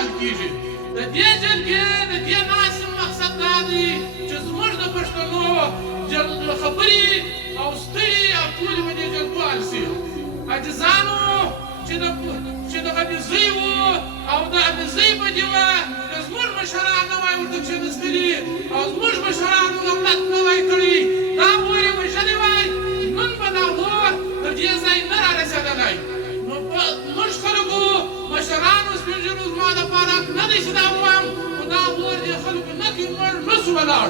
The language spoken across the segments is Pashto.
ورکول کېږي. د دې جرګې د دې ناستې مقصد دا دی چې زموږ د پښتنو خبرې او ستړي او ټولې به دې جرګو حل شي. عاجزانو چې د غمیزۍ وو او د عمیزۍ بدي وه، که زموږ مشران نه وای ورته کښېنستلي او زموږ مشرانو غفلت نه وای کړی، دا اور یې وژلی وای، نن به دا اور تر دې ځای نه رارسېدلی. نو موږ خلکو مشرانو سپین ږیرو زما دپاره حق نه دی چې دا ووایم، خو دا اور دې خلکو نه کې مړ نه سو ولاړ.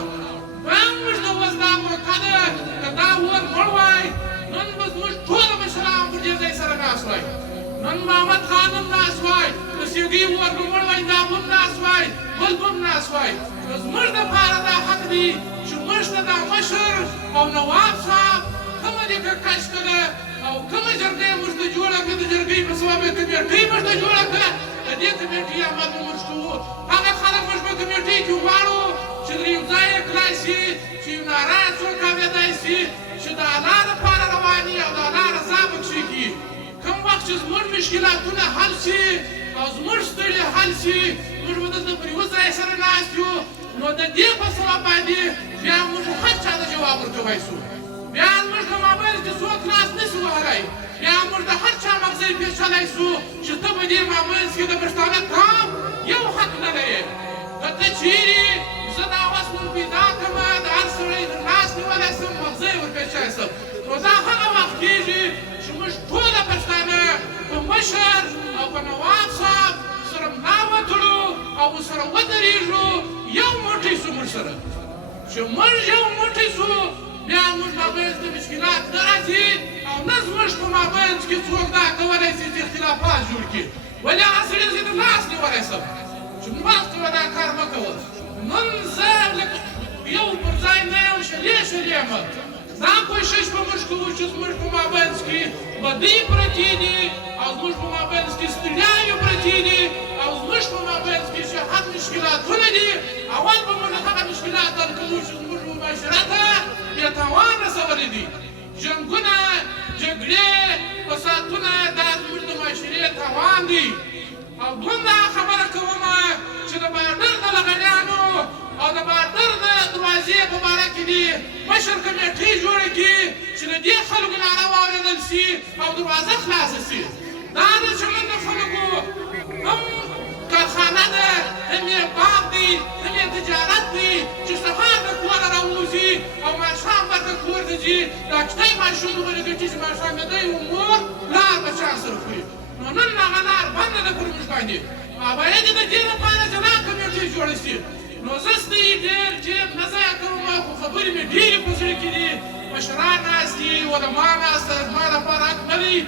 دویم موږ ته اوس دا موقع ده که دا اور مړ وای، نن به زموږ ټوله مشران پر دې ځای سره ناست وای. نن محمد خان هم ناست وای، د سیږي اور به مړ وای، دا هم ناست وای، بل به هم ناست وای. نو زموږ دپاره دا حق دی چې موږ ته دا مشر او نواب صاحب کومه دې کش کړه او کومه جرګه یې موږ ته جوړه کړه، د جرګې په سبب یې کمیټۍ موږ ته جوړه کړه. د دې کمیټۍ عمل به موږ کوو. هغه خلک موږ په کمیټۍ کې وغواړو چې یو ځای یې کړای شي، چې یو ناره څوک اورېدی شي، چې د الله دپاره رواني او د الله رضا پکښې کي. کوم وخت چې زموږ مشکلاتونه حل شي او زموږ ستړي حل شي، موږ به دلته پر یوه ځای سره ناست یو. نو د دې په سبب باندې بیا موږ هر چا ته جواب ورکوی شو. بیا موږ په مابین کې څوک لاس نه شي وهلی. بیا موږ د هر چا مغزی پېچلی شو چې ته په دې مابینځ کې د پښتانه کام یو حق نه لرې. که ته چیرې زه دا اوس نن پیدا کړمه د هر سړی د لاس نیولی شم، مغزی ورپېچلی شم، نو دا هغه وخت کېږي چې موږ ټوله پښتانه په مشر او په نواب صاحب سره ملا وتړو او ورسره ودرېږو، یو موټی شو موږ سره. چې موږ یو موټی شو، بیا موږ مابینځ ته مشکلات نه راځي او نه زموږ په مابینځ کې څوک دا کولی شي چې اختلافات جوړ کړي. ولې هغه سړي زه د لاس نیولی شم چې مخکې به دا کار مه کوه. نن زه لکه یو پر ځای نه یم، شلې یم. دا کوشش به موږ کوو چې زموږ په مابینځ کې بدۍ پرتې دي او زموږ په مابینځ کې ستړیاوې پرتې دي او زموږ په مابینځ کې چې هر مشکلاتونه دي، اول به موږ هغه مشکلات حل کوو چې زموږ مباشرت بې تاوان رسولی دي. جنګونه، جګړې، فسادونه دا زموږ د معاشرې تاوان دي. او دومره خبره کومه چې د بارډر د لغړیانو او د بارډر د دروازې په باره کې دي مشر کمیټۍ جوړه کړي چې د دې خلکو ناره واورېدل شي او دروازه خلاصه شي. دا ده چې نن د خلکو هم کارخانه ده، هم یې باغ دی، هم یې تجارت دی، چې سهار د کوره راووځي او ماښام ورته کور ته ځي. دا کټۍ ماشوم غوره ګټي چې ماښام د دی مور لار بچیان سره خوري. نو نن هغه لار بنده ده پر موږ باندې. باید د دې لپاره جلا کمیټۍ جوړه شي. نو زه ستاسې ډېر جیب نه ضایع کوم، خو خبرې مې ډېرې په زړه کې دي. مشران ناست دي، علما ناست ده، زما لپاره حق نه دی.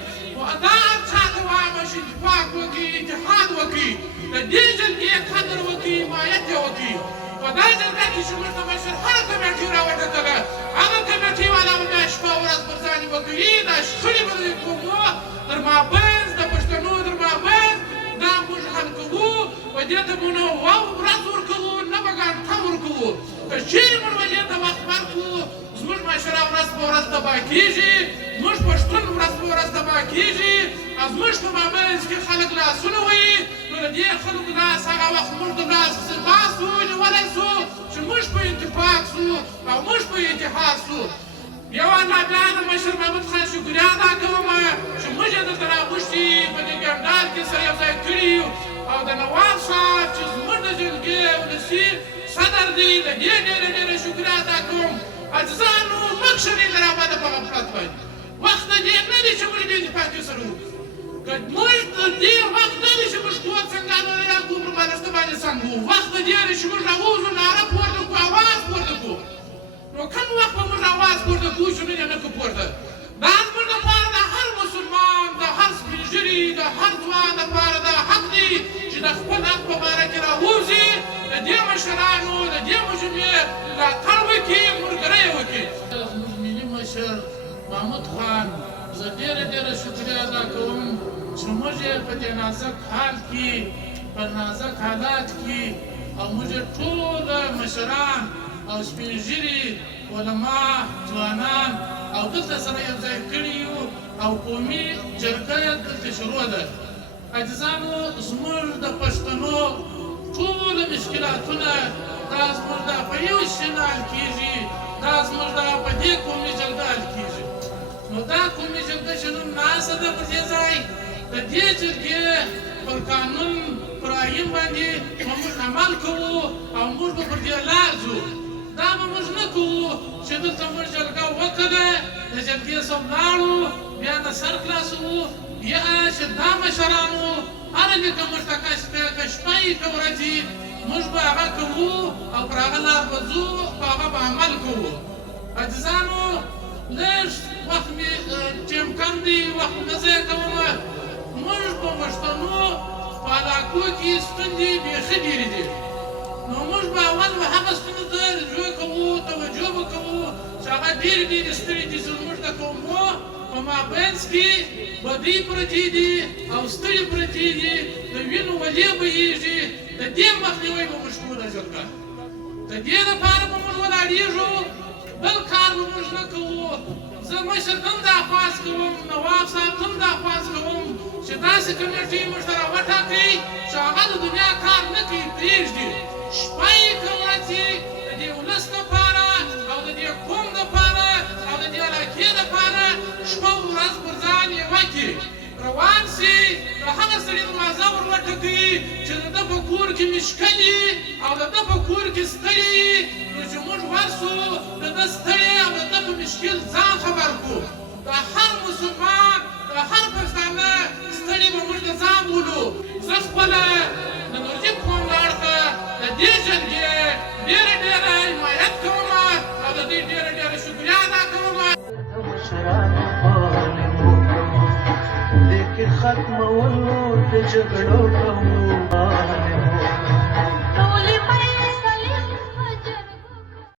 دا هر چا ته وایم چې اتفاق وکړي، اتحاد وکړي، د دې جرګې قدر وکړي، حمایت یې وکړي. په دا جرګه کې چې موږ ته مشر هره کمیټۍ راوټاکله، هغه کمیټۍ والا به بیا شپه ورځ پر ځان وکړي. دا شخړې به د قومو در مابینځ، د پښتنو در مابینځ دا موږ حل کوو. په دې ته به نه ورځ ورکوو، نه به ګنټه ورکوو. که چیرې موږ به دې ته وخت ورکړو، زموږ معاشره ورځ په ورځ تباه کېږي، زموږ پښتون ورځ په ورځ تباه کېږي او زموږ په مابینځ کې خلک لاسونه وهي. نو د دې خلکو لاس هغه وخت موږ د لاس ونیولی شو چې موږ په اتفاق شو او موږ په اتحاد شو. یو الله بیا د مشر محمد خان شکریا ادا کوم چې موږ یې دلته راغوښتي، په دې ګنډال کې سره یو ځای کړي یو. او د نواب صاحب چې زموږ د جرګې ولسي صدر دی، د دې ډېره شکریا ادا کوم. عاجزانو مکشر یې درآمده په غفلت باندې. وخت د دې نه دی چې موږ د اتفاقي سره وکړو. که موږ د دې وخت نه دی چې موږ کور څنګه یا کوم په بالښت باندې څنګه وخت د دې دی چې موږ راووځو، ناره پورته کړو، اواز پورته کړو. نو کوم وخت به موږ اواز پورته کړو چې نن یې نه کړو پورته؟ دا زموږ لپاره د هر مسلمان، د هر سپین ږیري، د هر ځوان لپاره دا حق دی چې د خپل حق په باره کې راووځي، د دې مشرانو، د دې مجموعې ملاتړ وکړي، ملګري وکړي. زموږ ملي مشر محمود خان زه ډېره شکریا ادا کوم چې موږ یې په دې نازک حال کې، په نازک حالات کې او موږ ټول مشران او سپین ږیري، علما، ځوانان او دلته سره یو ځای کړي یو او قومي جرګه یې دلته شروع ده. عزیزانو زموږ د پښتنو ټول مشکلاتونه دا زموږ دا په یو شنه حل کېږي، دا زموږ دا په دې قومي جرګه حل کېږي. نو دا قومي جرګه چې نن ناسته ده په دې ځای، د دې جرګې پر قانون پر آیین باندې به موږ عمل کوو او موږ به پر دې لار ځو. دا به موږ نه کوو چې دلته موږ جرګه وکړه، د جرګې څخه ولاړو بیا نه سر خلاصوو، یا چې دا مشران وو هره لیکه موږ ته که شپه یي که ورځې موږ به هغه کوو او پر هغه لار به ځو، په هغه به عمل کوو. عزیزانو لږ وخت مې ټیم کم دی، وخت مې ضایع کومه. موږ په پښتنو په علاقو کې ستونزې بیخي ډېرې دي. نو موږ به اول به هغه ستونزو ته رجوع کوو، توجه به کوو چې هغه ډېرې ډېرې ستړې دي چې زموږ د قومو په مابینځ کې بدۍ پرتې دي او ستړي پرتې دي، د وینو ولې بهېږي. د دې مخنیوی به موږ کوو. د جرګه د دې لپاره به موږ ولاړېږو، بل کار به موږ نه کوو. زه مشر ته هم دا خواست کوم، نواب صاحب ته هم دا خواست کوم چې داسې کمیټې موږ ته راوټاکئ چې هغه د دنیا کار نه کوي، پرېږدي. شپه یې که ورځې د دې ولس دپاره او د دې قوم دپاره او د دې علاقې دپاره شپه ورځ پر ځان یوه کړي، روان سي، د هغه سړي دروازه ور وټکوي چې د ده په کور کې مشکلي او د ده په کور کې ستړي، نو چې موږ ورسو د ده ستړی او د ده په مشکل ځان خبر کړو. د هر مسلمان د هر پښتانه ستړي به موږ د ځان بولو. زه خپله د نورجي قوم له اړخه د دې جرګې ډېره ډېره حمایت کوم او د دوی ډېره ډېره شکریه ادا کوم. ختمولو د جګړو کوو